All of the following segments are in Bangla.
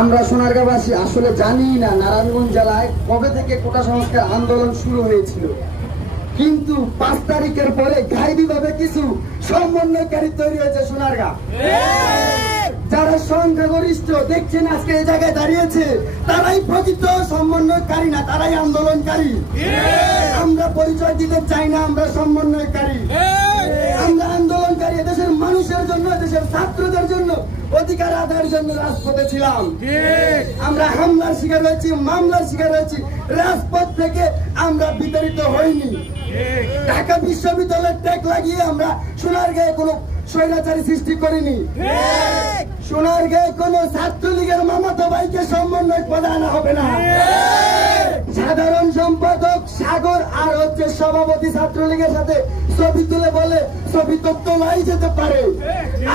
আমরা সোনারগাঁওবাসী আসলে জানি না নারায়ণগঞ্জ জেলায় কবে থেকে কোটা সংস্কার আন্দোলন শুরু হয়েছিল, কিন্তু 5 তারিখের পরে গাইবীভাবে কিছু সমন্বয়কারী তৈরি হয়েছে সোনারগাঁও। যারা সংখ্যাগরিষ্ঠ দেখছেন আজকে এই জায়গায় দাঁড়িয়েছে, তারাই প্রকৃত সমন্বয়কারী না, তারাই আন্দোলনকারী। আমরা পরিচয় দিতে চাই না আমরা সমন্বয়কারী, আমরা আন্দোলনকারী। দেশের মানুষের জন্য, দেশের ছাত্রদের জন্য, অধিকার আদায়ের জন্য রাজপথে ছিলাম। আমরা হামলার শিকার হয়েছি, মামলার শিকার হয়েছি, রাজপথ থেকে আমরা বিতাড়িত হইনি। ঢাকা বিশ্ববিদ্যালয়ের ট্যাগ লাগিয়ে আমরা সোনারগাঁয়ে কোনো স্বৈরাচারী সৃষ্টি করিনি। সোনারগাঁয়ে কোনো ছাত্রলীগের মামাতো ভাইকে সমন্বয় পদে আনা হবে না। সাধারণ সম্পাদক সাগর আর হচ্ছে সভাপতি ছাত্রলীগের সাথে ছবি তুলে বলে ছবি তো তোলাই যেতে পারে।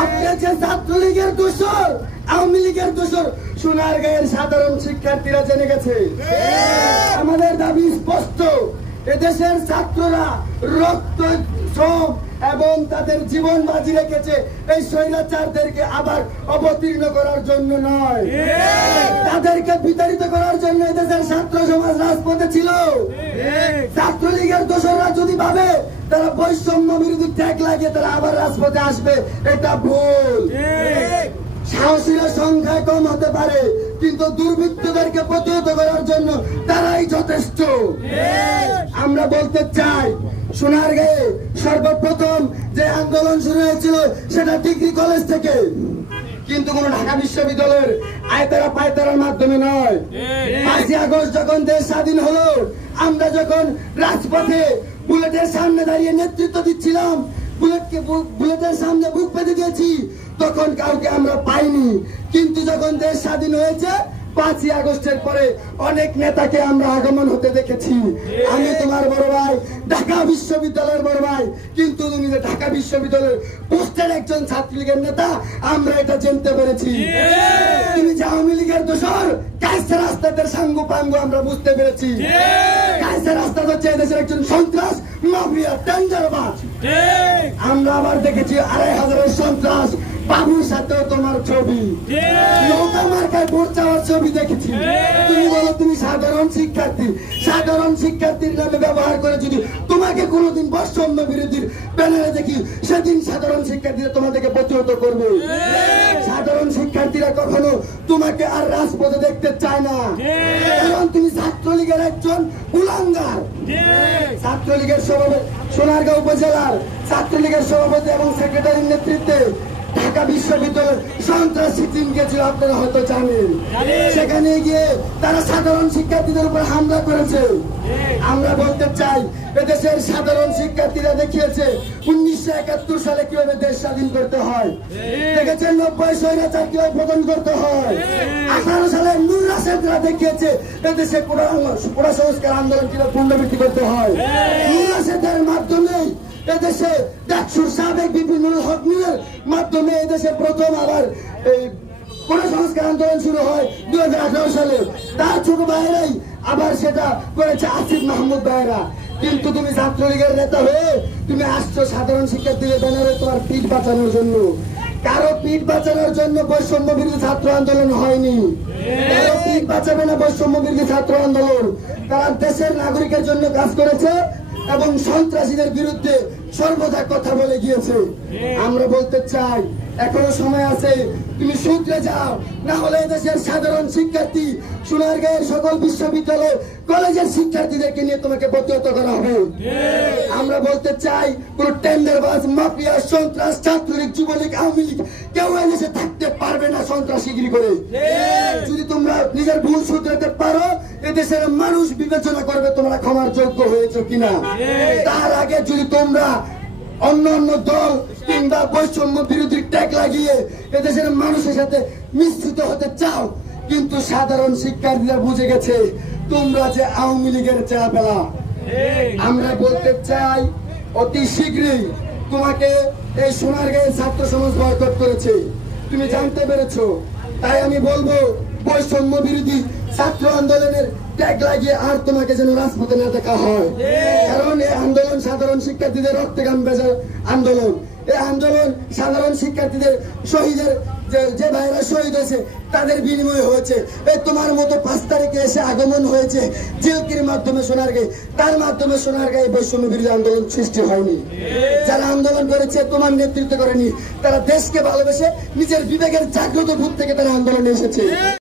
আপনি যে ছাত্রলীগের দোষর, আওয়ামী লীগের দোষর সোনারগাঁয়ের সাধারণ শিক্ষার্থীরা জেনে গেছে। আমাদের দাবি স্পষ্ট, এদেশের ছাত্ররা রক্ত, শ্রম এবং তাদের জীবন বাজি রেখেছে এই স্বৈরাচারদেরকে আবার অবতীর্ণ করার জন্য নয়, তাদেরকে বিতাড়িত করার জন্য এদেশের ছাত্র সমাজ রাজপথে ছিল। ছাত্রলীগের দোসররা যদি ভাবে তারা বৈষম্য বিরোধী ট্যাগ লাগিয়ে তারা আবার রাজপথে আসবে, এটা ভুল। সাহসীরা সংখ্যায় কম হতে পারে, কিন্তু দুর্বৃত্তদেরকে প্রতিহত করার জন্য তারাই যথেষ্ট। আমরা বলতে চাই, সোনারগাঁয়ে সর্বপ্রথম যে আন্দোলন শুরু হয়েছিল সেটা ডিগ্রি কলেজ থেকে, কিন্তু কোন ঢাকা বিশ্ববিদ্যালয়ের আয়তারা পায়তারার মাধ্যমে নয়। 5ই আগস্ট যখন দেশ স্বাধীন হলো, আমরা যখন রাজপথে বুলেটের সামনে দাঁড়িয়ে নেতৃত্ব দিচ্ছিলাম, বুলেটের সামনে বুক পেতে দিয়েছি, তখন কাউকে আমরা পাইনি। কিন্তু যখন দেশ স্বাধীন হয়েছে 5ই আগস্টের পরে অনেক নেতাকে আমরা আগমন হতে দেখেছি। আমি তোমার বড় ভাই, ঢাকা বিশ্ববিদ্যালয়ের বড় ভাই, কিন্তু তুমি যে ঢাকা বিশ্ববিদ্যালয়ের পোস্টের একজন ছাত্রলীগের নেতা, আমরা এটা জানতে পেরেছি। তুমি যে আওয়ামী লীগের দোসর, কায়সার আস্তাদের সাঙ্গু পাঙ্গু আমরা বুঝতে পেরেছি। কায়সার আস্তাদ হচ্ছে এদেশের একজন সন্ত্রাস, মাফিয়া, টেন্ডারবাজ। আমরা আবার দেখেছি 2500 সন্ত্রাস বাবুর সাথেও তোমার ছবি, নৌকা মার্কায় ভোট চাওয়ার ছবি দেখেছি। তুমি বলো তুমি সাধারণ শিক্ষার্থী, সাধারণ শিক্ষার্থীর নামে ব্যবহার করে যদি তোমাকে কোনোদিন বৈষম্য বিরোধীর ব্যানারে দেখি, সেদিন সাধারণ শিক্ষার্থীরা তোমাদেরকে প্রতিহত করবে। সাধারণ শিক্ষার্থীরা কখনো তোমাকে আর রাজপথে দেখতে চায় না, কারণ তুমি ছাত্রলীগের একজন কুলাঙ্গার। ছাত্রলীগের সভাপতি, সোনারগাঁও উপজেলার ছাত্রলীগের সভাপতি এবং সেক্রেটারির নেতৃত্বে ঢাকা বিশ্ববিদ্যালয়ের সন্ত্রাসী টিম গেছিল, আপনারা হয়তো জানেন। সেখানে গিয়ে তারা সাধারণ শিক্ষার্থীদের উপর হামলা করেছে। আমরা বলতে চাই, এদেশের সাধারণ শিক্ষার্থীরা দেখিয়েছে 1971 সালে কিভাবে দেশ স্বাধীন করতে হয়, দেখেছেন 90 স্বৈরাচার কিভাবে পতন করতে হয়। 18 সালে নূর রাশেদরা দেখিয়েছে এদেশে কোটা সংস্কার আন্দোলন কিভাবে পুনরাবৃত্তি করতে হয়। নূর রাশেদের মাধ্যমে এদেশে ডাকসুর সাবেক বিপিনুল হক নুরের মাধ্যমে এদেশে প্রথম আবার এই কোটা সংস্কার আন্দোলন শুরু হয় 2018 সালে। তার ছোট ভাইয়েরাই আবার সেটা করেছে আসিফ মাহমুদ ভাইয়েরা। কিন্তু তুমি ছাত্রলীগের নেতা হয়ে তুমি আসছো সাধারণ শিক্ষার্থীদের ব্যানারে তোমার পিঠ বাঁচানোর জন্য। কারো পিঠ বাঁচানোর জন্য বৈষম্য বিরোধী ছাত্র আন্দোলন হয়নি, কারো পিঠ বাঁচাবে না বৈষম্য বিরোধী ছাত্র আন্দোলন। তারা দেশের নাগরিকের জন্য কাজ করেছে এবং সন্ত্রাসীদের বিরুদ্ধে সর্বদা কথা বলে গিয়েছে। আমরা বলতে চাই, এখনো সময় আছে, তুমি শুধরে যাও, না হলে দেশের সাধারণ শিক্ষার্থী, সোনারগাঁয়ের সকল বিশ্ববিদ্যালয় কলেজের শিক্ষার্থীদেরকে নিয়ে তোমাকে প্রতিহত করা হবে। আমরা বলতে চাই, কোন টেন্ডারবাজ, মাফিয়া, সন্ত্রাস, ছাত্রলীগ, যুবলীগ, আওয়ামী লীগ কেউ এদেশে থাকতে পারবে না সন্ত্রাসীগিরি করে। যদি তোমরা নিজের ভুল শুধরাতে পারো, এদেশের মানুষ বিবেচনা করবে তোমরা ক্ষমার যোগ্য হয়েছে কিনা। তার আগে যদি তোমরা অন্য অন্য দল কিংবা বৈষম্য বিরোধী ট্যাগ লাগিয়ে এদেশের মানুষের সাথে মিশ্রিত হতে চাও, কিন্তু সাধারণ শিক্ষার্থীরা বুঝে গেছে তোমরা যে আওয়ামী লীগের চেহারা। আমরা বলতে চাই, অতি শীঘ্রই তোমাকে এই সোনারগাঁয়ের ছাত্র সমাজ বয়কট করেছে, তুমি জানতে পেরেছো। তাই আমি বলবো, বৈষম্য বিরোধী ছাত্র আন্দোলনের ট্যাগ লাগিয়ে আর তোমাকে যেন রাজপথে না দেখা হয়। কারণ এই আন্দোলন সাধারণ শিক্ষার্থীদের রক্তে ঘাম ভেজা আন্দোলন। এই আন্দোলন সাধারণ শিক্ষার্থীদের শহীদের যে ভাইরা শহীদ হয়েছে তাদের বিনিময় হয়েছে। এই তোমার মতো 5 তারিখে এসে আগমন হয়েছে জিলকির মাধ্যমে সোনারগাঁয়ে, তার মাধ্যমে সোনারগাঁয়ে বৈষম্য বিরোধী আন্দোলন সৃষ্টি হয়নি। যারা আন্দোলন করেছে তোমার নেতৃত্ব করেনি, তারা দেশকে ভালোবেসে নিজের বিবেকের জাগ্রত ভূত থেকে তারা আন্দোলনে এসেছে।